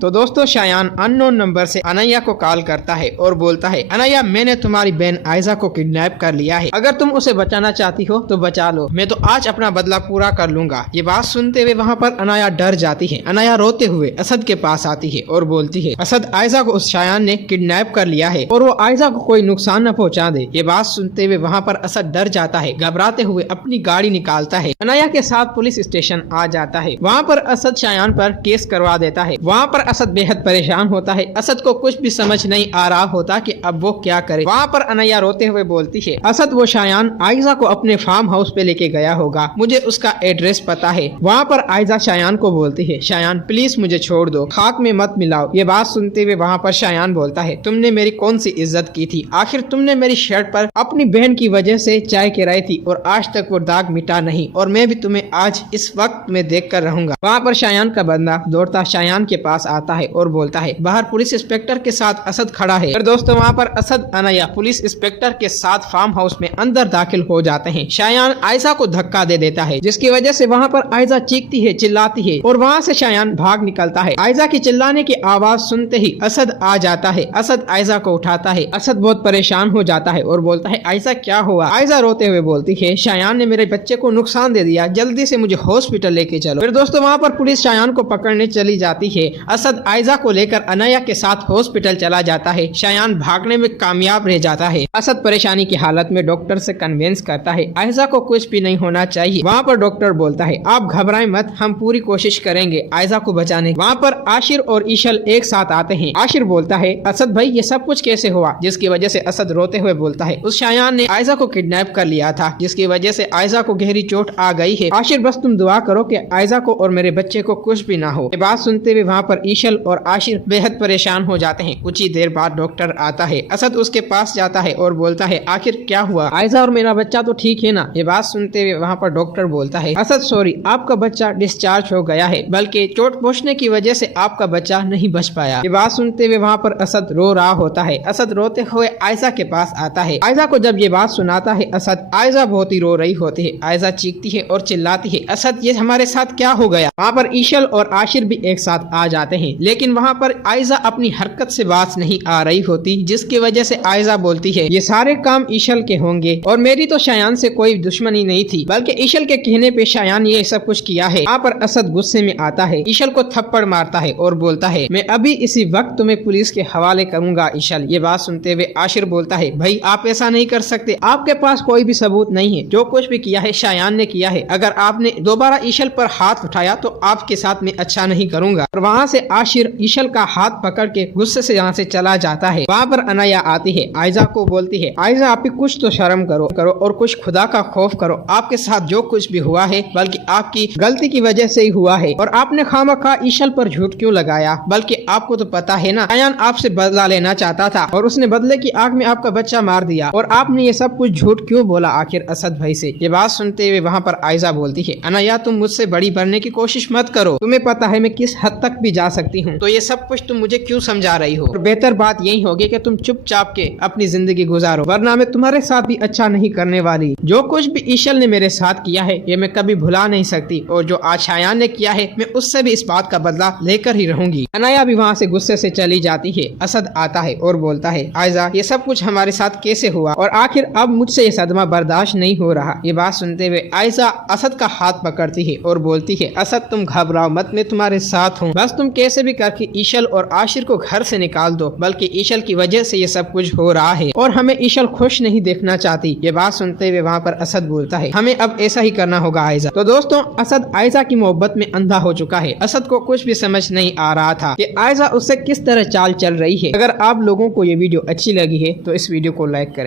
तो दोस्तों Shayan unknown number से अनैया को कॉल करता है और बोलता है, अनैया मैंने तुम्हारी बहन आयजा को किडनैप कर लिया है। अगर तुम उसे बचाना चाहती हो तो बचा लो, मैं तो आज अपना बदला पूरा कर लूंगा। ये बात सुनते हुए वहाँ पर अनैया डर जाती है। अनैया रोते हुए असद के पास आती है और बोलती है, असद आयजा को उस शायान ने किडनैप कर लिया है और वो आयजा को कोई नुकसान न पहुँचा दे। ये बात सुनते हुए वहाँ पर असद डर जाता है। घबराते हुए अपनी गाड़ी निकालता है। अनैया के साथ पुलिस स्टेशन आ जाता है। वहाँ पर असद शायान पर केस करवा देता है। वहाँ पर असद बेहद परेशान होता है। असद को कुछ भी समझ नहीं आ रहा होता कि अब वो क्या करे। वहाँ पर अनैया रोते हुए बोलती है, असद वो शायान आयजा को अपने फार्म हाउस पे लेके गया होगा, मुझे उसका एड्रेस पता है। वहाँ पर आयजा शायान को बोलती है, शायान प्लीज मुझे छोड़ दो, खाक में मत मिलाओ। ये बात सुनते हुए वहाँ पर शायान बोलता है, तुमने मेरी कौन सी इज्जत की थी? आखिर तुमने मेरी शर्ट पर अपनी बहन की वजह से चाय गिराई थी और आज तक वो दाग मिटा नहीं, और मैं भी तुम्हें आज इस वक्त में देख कर रहूंगा। वहाँ पर शायान का बंदा दौड़ता शायान के पास आता है और बोलता है, बाहर पुलिस इंस्पेक्टर के साथ असद खड़ा है। और दोस्तों वहाँ पर असद अनैया पुलिस इंस्पेक्टर के साथ फार्म हाउस में अंदर दाखिल हो जाते हैं। शायान आयजा को धक्का दे देता है, जिसकी वजह से वहाँ पर आयजा चीखती है, चिल्लाती है और वहाँ से शायान भाग निकलता है। आयजा की चिल्लाने की आवाज सुनते ही असद आ जाता है। असद आयजा को उठाता है। असद बहुत परेशान हो जाता है और बोलता है, आयजा क्या हुआ? आयजा रोते हुए बोलती है, शायान ने मेरे बच्चे को नुकसान दे दिया, जल्दी से मुझे हॉस्पिटल लेके चलो। फिर दोस्तों वहाँ पर पुलिस शायान को पकड़ने चली जाती है। असद आयजा को लेकर अनैया के साथ हॉस्पिटल चला जाता है। शायान भागने में कामयाब रह जाता है। असद परेशानी की हालत में डॉक्टर से कन्विंस करता है आयजा को कुछ भी नहीं होना चाहिए। वहाँ पर डॉक्टर बोलता है, आप घबराएं मत, हम पूरी कोशिश करेंगे आयजा को बचाने। वहाँ पर आशिर और ईशल एक साथ आते हैं। आशिर बोलता है, असद भाई ये सब कुछ कैसे हुआ? जिसकी वजह से असद रोते हुए बोलता है, उस शायान ने आयजा को किडनैप कर लिया था, जिसकी वजह से आयजा को गहरी चोट आ गई है। आशिर बस तुम दुआ करो कि आयजा को और मेरे बच्चे को कुछ भी ना हो। ये बात सुनते हुए वहाँ पर ईशल और आशिर बेहद परेशान हो जाते हैं। कुछ ही देर बाद डॉक्टर आता है। असद उसके पास जाता है और बोलता है, आखिर क्या हुआ? आयजा और मेरा बच्चा तो ठीक है ना? ये बात सुनते हुए वहाँ पर डॉक्टर बोलता है, असद सॉरी, आपका बच्चा डिस्चार्ज हो गया है, बल्कि चोट पहुँचने की वजह से आपका बच्चा नहीं बच पाया। ये बात सुनते हुए वहाँ पर असद रो रहा होता है। असद रोते हुए आयजा के पास आता है। आयजा को जब ये बात सुनाता है असद, आयजा बहुत ही रो रही होती है। आयजा चीखती है और चिल्लाती है, असद ये हमारे साथ क्या हो गया? वहाँ पर ईशल और आशिर भी एक साथ आ जाते हैं, लेकिन वहाँ पर आयजा अपनी हरकत से बात नहीं आ रही होती, जिसकी वजह से आयजा बोलती है, ये सारे काम ईशल के होंगे और मेरी तो शायान से कोई दुश्मनी नहीं थी, बल्कि ईशल के कहने पे शायान ये सब कुछ किया है। वहाँ पर असद गुस्से में आता है, ईशल को थप्पड़ मारता है और बोलता है, मैं अभी इसी वक्त तुम्हें पुलिस के हवाले करूंगा ईशल। ये बात सुनते हुए आशिर बोलता है, भाई आप ऐसा नहीं कर सकते, आपके पास कोई भी सबूत नहीं है, जो कुछ भी किया है शायान ने किया है। अगर आपने दोबारा ईशल पर हाथ उठाया तो आपके साथ में अच्छा नहीं करूंगा। और वहाँ से आशिर ईशल का हाथ पकड़ के गुस्से से यहाँ से चला जाता है। वहाँ पर अनैया आती है, आयजा को बोलती है, आयजा आप कुछ तो शर्म करो और कुछ खुदा का खौफ करो। आपके साथ जो कुछ भी हुआ है बल्कि आपकी गलती की वजह से ही हुआ है, और आपने खामखा ईशल पर झूठ क्यों लगाया? बल्कि आपको तो पता है ना, शायान आपसे बदला लेना चाहता था और उसने बदले की आग में आपका बच्चा मार दिया, और आपने ये सब कुछ झूठ क्यों बोला आखिर असद भाई से? ये बात सुनते हुए वहाँ पर आयजा बोलती है, अनैया तुम मुझसे बड़ी बनने की कोशिश मत करो, तुम्हें पता है मैं किस हद तक भी जा सकती हूँ, तो ये सब कुछ तुम मुझे क्यों समझा रही हो? बेहतर बात यही होगी कि तुम चुपचाप के अपनी जिंदगी गुजारो, वरना मैं तुम्हारे साथ भी अच्छा नहीं करने वाली। जो कुछ भी ईशल ने मेरे साथ किया है ये मैं कभी भुला नहीं सकती, और जो आज शायान ने किया है मैं उससे भी इस बात का बदला लेकर ही रहूंगी। अनैया भी वहाँ से गुस्से से चली जाती है। असद आता है और बोलता है, आयजा ये सब कुछ हमारे साथ कैसे हुआ, और आखिर अब मुझसे ये सदमा बर्दाश्त नहीं हो रहा। ये बात सुनते हुए आयजा असद का हाथ पकड़ती है और बोलती है, असद तुम घबराओ मत, मैं तुम्हारे साथ हूँ, बस तुम कैसे भी करके ईशल और आशिर को घर से निकाल दो, बल्कि ईशल की वजह से ये सब कुछ हो रहा है और हमें ईशल खुश नहीं देखना चाहती। ये बात सुनते हुए वहाँ पर असद बोलता है, हमें अब ऐसा ही करना होगा आयजा। तो दोस्तों असद आयजा की मोहब्बत में अंधा हो चुका है। असद को कुछ भी समझ नहीं आ रहा था कि आयजा उससे किस तरह चाल चल रही है। अगर आप लोगों को ये वीडियो अच्छी लगी है तो इस वीडियो को लाइक करें।